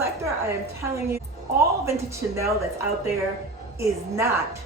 collector, I am telling you, all vintage Chanel that's out there is not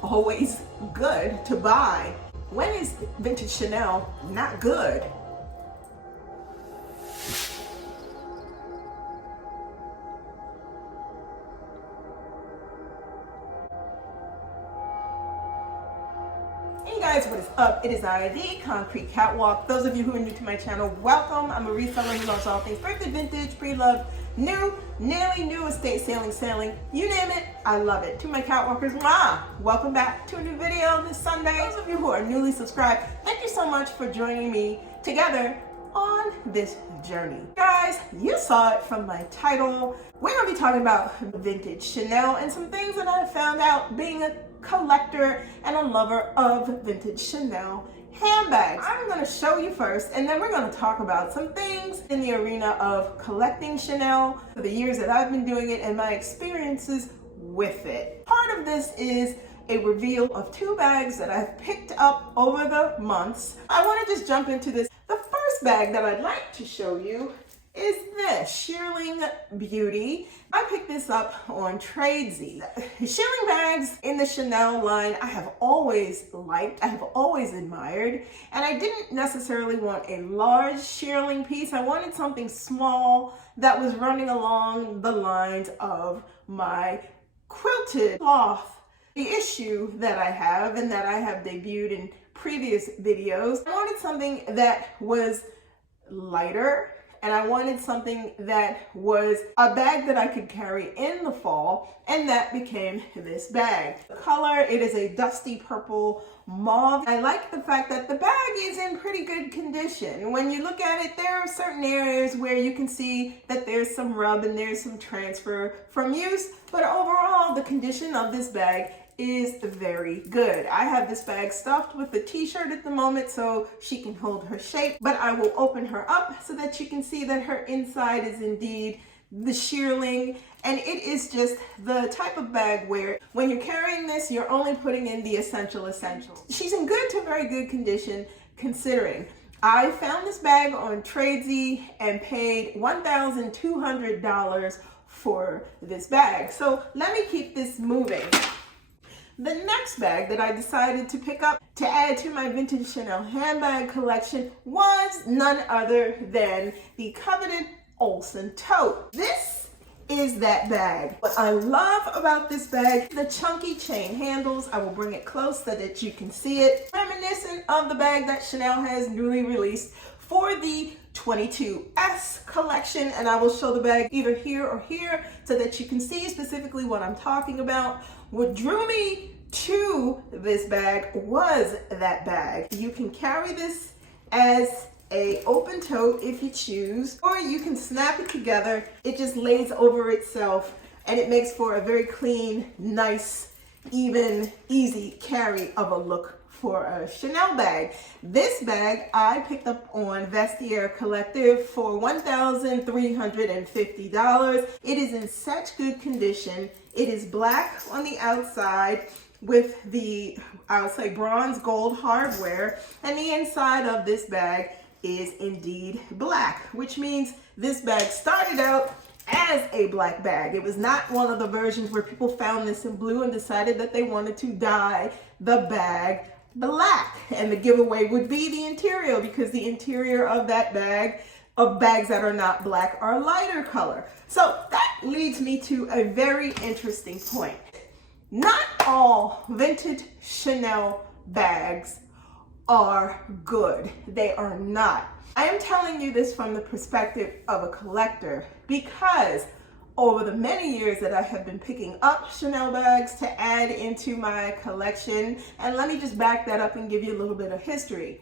always good to buy. When is vintage Chanel not good? Hey guys, what is up? It is I, the Concrete Catwalk. Those of you who are new to my channel, welcome. I'm a reseller who loves all things thrifted, vintage, pre-loved, new, nearly new, estate sailing, you name it, I love it. To my catwalkers, welcome back to a new video this Sunday. Those of you who are newly subscribed, thank you so much for joining me together on this journey. Guys, you saw it from my title. We're gonna be talking about vintage Chanel and some things that I found out being a collector and a lover of vintage Chanel handbags. I'm going to show you first, and then we're going to talk about some things in the arena of collecting Chanel for the years that I've been doing it and my experiences with it. Part of this is a reveal of two bags that I've picked up over the months. I want to just jump into this. The first bag that I'd like to show you is this Shearling Beauty. I picked this up on Tradesy. Shearling bags in the Chanel line I have always liked, I have always admired, and I didn't necessarily want a large Shearling piece. I wanted something small that was running along the lines of my quilted cloth. The issue that I have, and that I have debuted in previous videos, I wanted something that was lighter, and I wanted something that was a bag that I could carry in the fall, and that became this bag. The color, it is a dusty purple mauve. I like the fact that the bag is in pretty good condition. When you look at it, there are certain areas where you can see that there's some rub and there's some transfer from use, but overall the condition of this bag is very good. I have this bag stuffed with a t-shirt at the moment so she can hold her shape, but I will open her up so that you can see that her inside is indeed the shearling, and it is just the type of bag where when you're carrying this, you're only putting in the essentials. She's in good to very good condition considering. I found this bag on Tradesy and paid $1,200 for this bag. So let me keep this moving. The next bag that I decided to pick up to add to my vintage Chanel handbag collection was none other than the coveted Olsen tote. This is that bag. What I love about this bag, the chunky chain handles. I will bring it close so that you can see it. Reminiscent of the bag that Chanel has newly released for the 22S collection, and I will show the bag either here or here so that you can see specifically what I'm talking about. What drew me to this bag was that bag. You can carry this as a open tote if you choose, or you can snap it together. It just lays over itself and it makes for a very clean, nice, even, easy carry of a look for a Chanel bag. This bag I picked up on Vestiaire Collective for $1,350. It is in such good condition. It is black on the outside with the, I would say, bronze gold hardware, and the inside of this bag is indeed black, which means this bag started out as a black bag. It was not one of the versions where people found this in blue and decided that they wanted to dye the bag black, and the giveaway would be the interior, because the interior of that bag, of bags that are not black, are lighter color. So that leads me to a very interesting point. Not all vintage Chanel bags are good. They are not. I am telling you this from the perspective of a collector, because over the many years that I have been picking up Chanel bags to add into my collection, and let me just back that up and give you a little bit of history.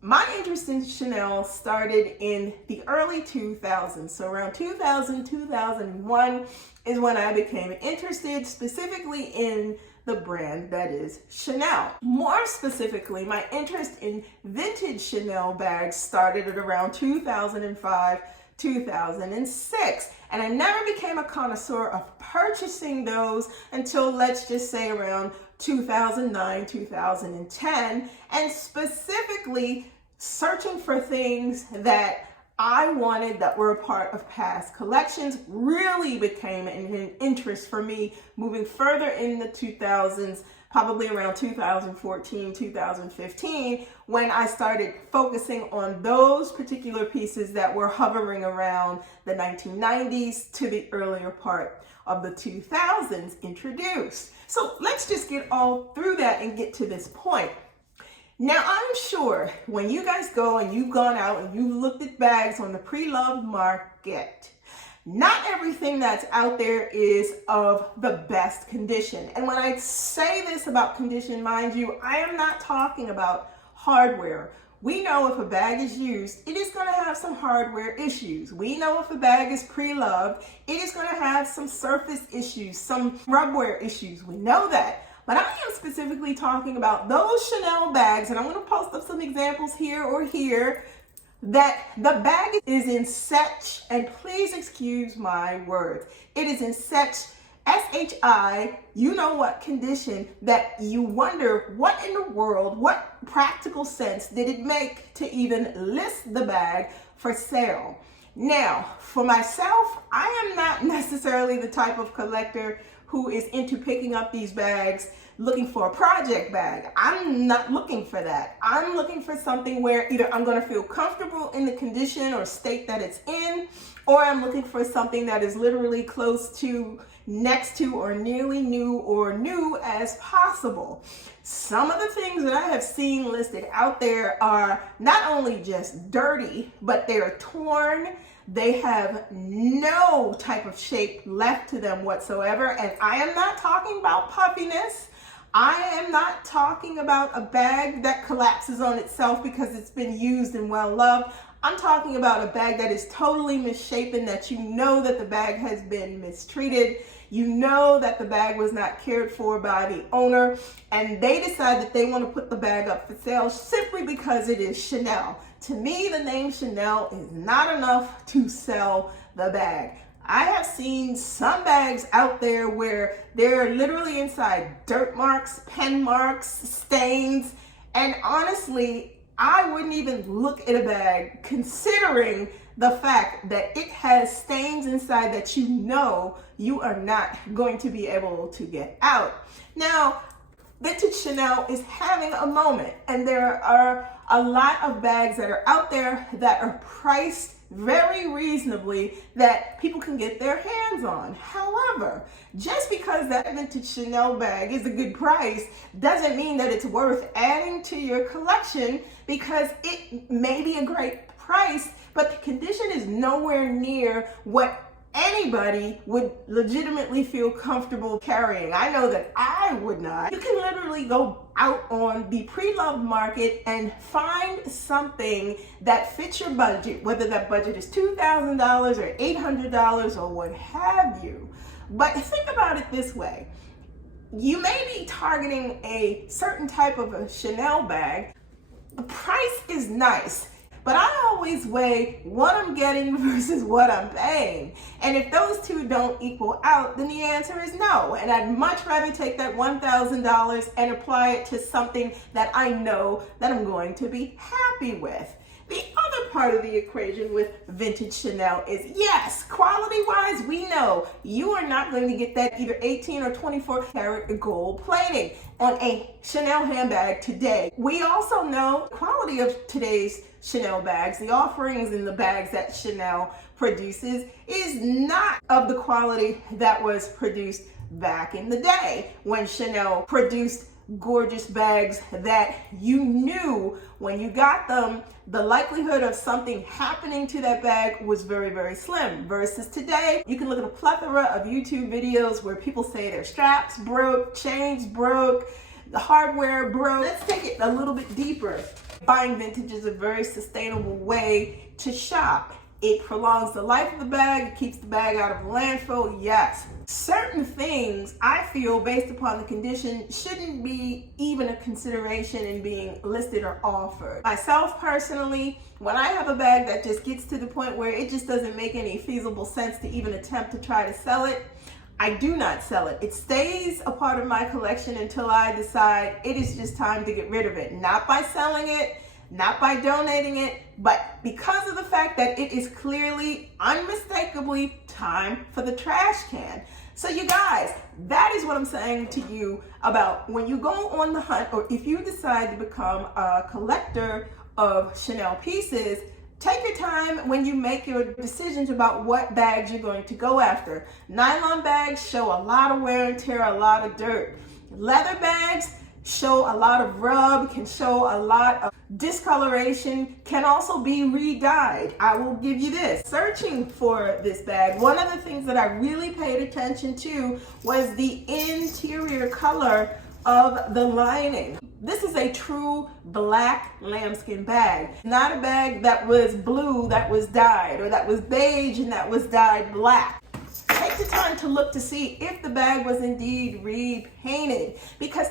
My interest in Chanel started in the early 2000s. So around 2000, 2001 is when I became interested specifically in the brand that is Chanel. More specifically, my interest in vintage Chanel bags started at around 2005, 2006. And I never became a connoisseur of purchasing those until, let's just say, around 2009, 2010, and specifically searching for things that I wanted that were a part of past collections really became an interest for me moving further in the 2000s, probably around 2014, 2015, when I started focusing on those particular pieces that were hovering around the 1990s to the earlier part of the 2000s introduced. So let's just get all through that and get to this point. Now, I'm sure when you guys go and you've gone out and you've looked at bags on the pre-loved market, not everything that's out there is of the best condition. And when I say this about condition, mind you, I am not talking about hardware. We know if a bag is used, it is going to have some hardware issues. We know if a bag is pre-loved, it is going to have some surface issues, some rubware issues. We know that. But I am specifically talking about those Chanel bags, and I'm going to post up some examples here or here, that the bag is in such, and please excuse my words, it is in such SHI, you know what condition, that you wonder what in the world, what practical sense did it make to even list the bag for sale. Now, for myself, I am not necessarily the type of collector who is into picking up these bags looking for a project bag. I'm not looking for that. I'm looking for something where either I'm going to feel comfortable in the condition or state that it's in, or I'm looking for something that is literally close to, next to, or nearly new as possible. Some of the things that I have seen listed out there are not only just dirty, but they're torn. They have no type of shape left to them whatsoever. And I am not talking about puffiness. I am not talking about a bag that collapses on itself because it's been used and well loved. I'm talking about a bag that is totally misshapen, that you know that the bag has been mistreated. You know that the bag was not cared for by the owner, and they decide that they want to put the bag up for sale simply because it is Chanel. To me, the name Chanel is not enough to sell the bag. I have seen some bags out there where they're literally inside dirt marks, pen marks, stains, and honestly, I wouldn't even look at a bag considering the fact that it has stains inside that you know you are not going to be able to get out. Now, Vintage Chanel is having a moment, and there are a lot of bags that are out there that are priced very reasonably that people can get their hands on. However, just because that vintage Chanel bag is a good price doesn't mean that it's worth adding to your collection, because it may be a great price, but the condition is nowhere near what anybody would legitimately feel comfortable carrying. I know that I would not. You can literally go out on the pre-loved market and find something that fits your budget, whether that budget is $2,000 or $800 or what have you. But think about it this way. You may be targeting a certain type of a Chanel bag. The price is nice, but I always weigh what I'm getting versus what I'm paying. And if those two don't equal out, then the answer is no. And I'd much rather take that $1,000 and apply it to something that I know that I'm going to be happy with. The other part of the equation with vintage Chanel is, yes, quality-wise, we know you are not going to get that either 18 or 24 karat gold plating on a Chanel handbag today. We also know the quality of today's Chanel bags, the offerings in the bags that Chanel produces, is not of the quality that was produced back in the day when Chanel produced gorgeous bags that you knew when you got them, the likelihood of something happening to that bag was very, very slim. Versus today, you can look at a plethora of YouTube videos where people say their straps broke, chains broke, the hardware broke. Let's take it a little bit deeper. Buying vintage is a very sustainable way to shop. It prolongs the life of the bag, it keeps the bag out of the landfill, yes. Certain things, I feel, based upon the condition, shouldn't be even a consideration in being listed or offered. Myself personally, when I have a bag that just gets to the point where it just doesn't make any feasible sense to even attempt to try to sell it, I do not sell it. It stays a part of my collection until I decide it is just time to get rid of it. Not by selling it, not by donating it, but because of the fact that it is clearly, unmistakably time for the trash can. So you guys, that is what I'm saying to you about when you go on the hunt, or if you decide to become a collector of Chanel pieces, take your time when you make your decisions about what bags you're going to go after. Nylon bags show a lot of wear and tear, a lot of dirt. Leather bags show a lot of rub, can show a lot of discoloration, can also be re-dyed. I will give you this. Searching for this bag, one of the things that I really paid attention to was the interior color of the lining. This is a true black lambskin bag, not a bag that was blue that was dyed, or that was beige and that was dyed black. Take the time to look to see if the bag was indeed repainted, because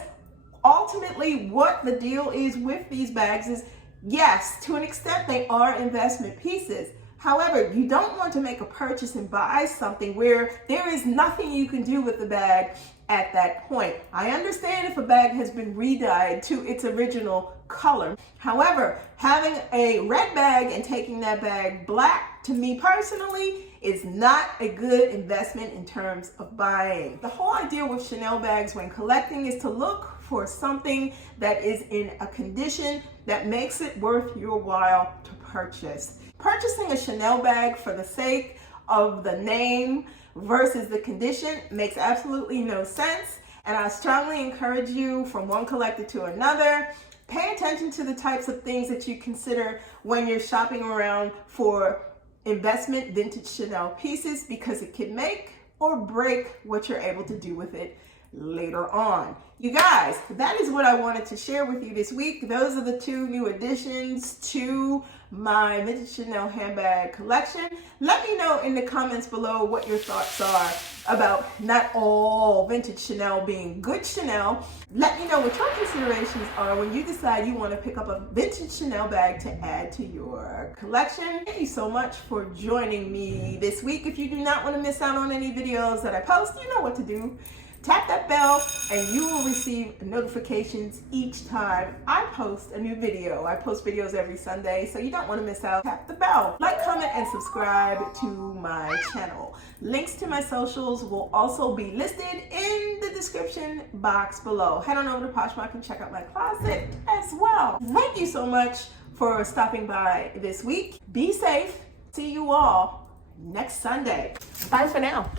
ultimately what the deal is with these bags is, yes, to an extent they are investment pieces. However, you don't want to make a purchase and buy something where there is nothing you can do with the bag at that point. I understand if a bag has been re-dyed to its original color. However, having a red bag and taking that bag black, to me personally, is not a good investment in terms of buying. The whole idea with Chanel bags when collecting is to look for something that is in a condition that makes it worth your while to purchase. Purchasing a Chanel bag for the sake of the name versus the condition makes absolutely no sense, and I strongly encourage you, from one collector to another, pay attention to the types of things that you consider when you're shopping around for investment vintage Chanel pieces, because it can make or break what you're able to do with it later on. You guys, that is what I wanted to share with you this week. Those are the two new additions to my Vintage Chanel handbag collection. Let me know in the comments below what your thoughts are about not all vintage Chanel being good Chanel. Let me know what your considerations are when you decide you want to pick up a vintage Chanel bag to add to your collection. Thank you so much for joining me this week. If you do not want to miss out on any videos that I post, you know what to do. Tap that bell and you will receive notifications each time I post a new video. I post videos every Sunday, so you don't want to miss out. Tap the bell. Like, comment, and subscribe to my channel. Links to my socials will also be listed in the description box below. Head on over to Poshmark and check out my closet as well. Thank you so much for stopping by this week. Be safe. See you all next Sunday. Bye for now.